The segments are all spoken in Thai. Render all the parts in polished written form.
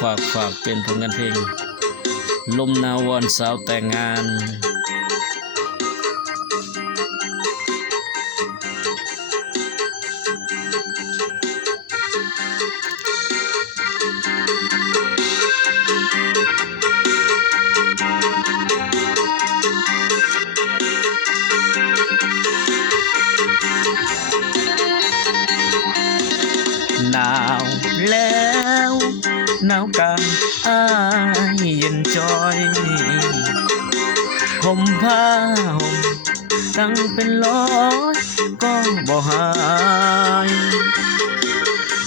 ฝากเป็นผลงานเพลงลมนาวอนสาวแต่งงานหนาวแล้วหนาวกายอ้ายเย็นจอยห่มผ้าห่มตั้งเป็นร้อยก็บ่หาย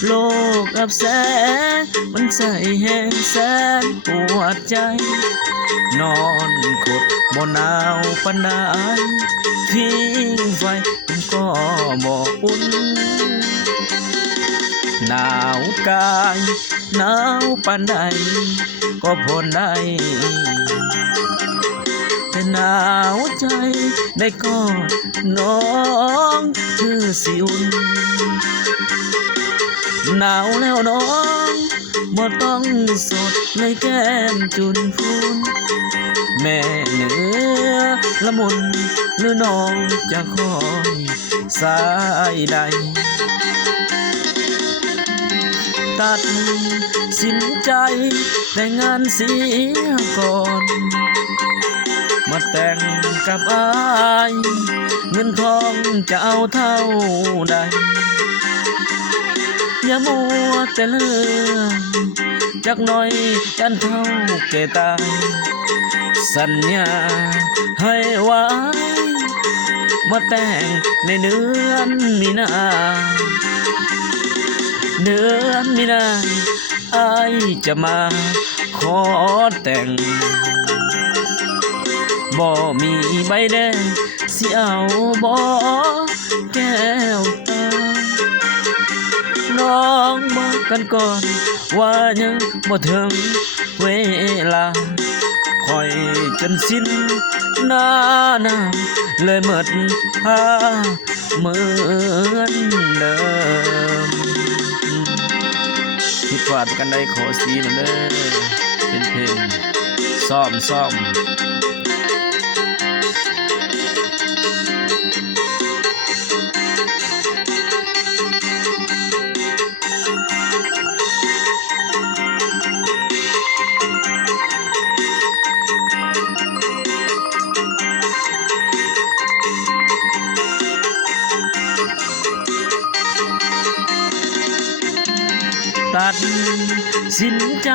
โลกอับแสงมันใส่แห้งแสนปวดใจนอนขดบ่หนาวปานใดพิงไฟมันก็บ่อุ่นหนาวกายหนาวปานใดก็พนได้แต่หนาวใจได้กอดน้องคือสิอุ่นหนาวแล้วน้องบ่ต้องสดเลยแก้มจุนฟูนแม่เนื้อละมุนหรือน้องจะคอยสายใดตัดสินใจแต่งงานเสียก่อนมาแต่งกับอายเงินทองจะเอาเท่าใดอย่ามัวแต่เลือกจักหน่อยยันเท่าแก่ตายสัญญาให้ไว้มาแต่งในเดือนมีนาอายจะมาขอแต่งบ่มีใบแดงสิเอาบ่แก้วตาน้องบอกกันก่อนว่ายังบ่ถึงเวลาคอยจนสิ้นหน้าเลยหมดผ้าเหมือนเดิมผิดพลาดกันได้ขอสีนั่นเด้อเป็นเพลงซ่อมตัดสินใจ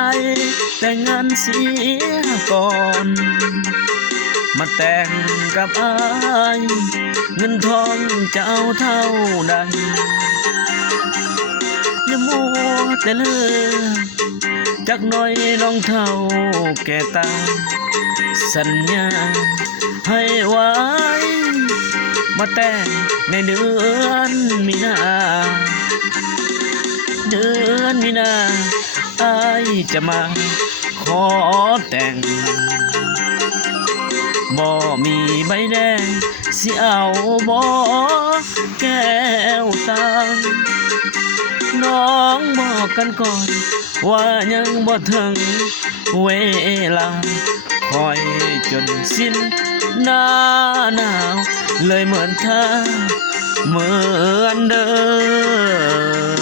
แต่งงานเสียก่อนมาแต่งกับอายเงินทองจะเอาเท่าใดอย่ามัวแต่เลือกจักหน่อยน้องเท่าแก่ตายสัญญาให้ไว้มาแต่งในเดือนมีนาอายจะมาขอแต่งบ่มีใบแดงสิเอาบ่แก้วตาน้องบอกกันก่อนว่ายังบ่ถึงเวลาคอยจนสิ้นหน้าหนาวเลยเหมือนเธอเหมือนเดิม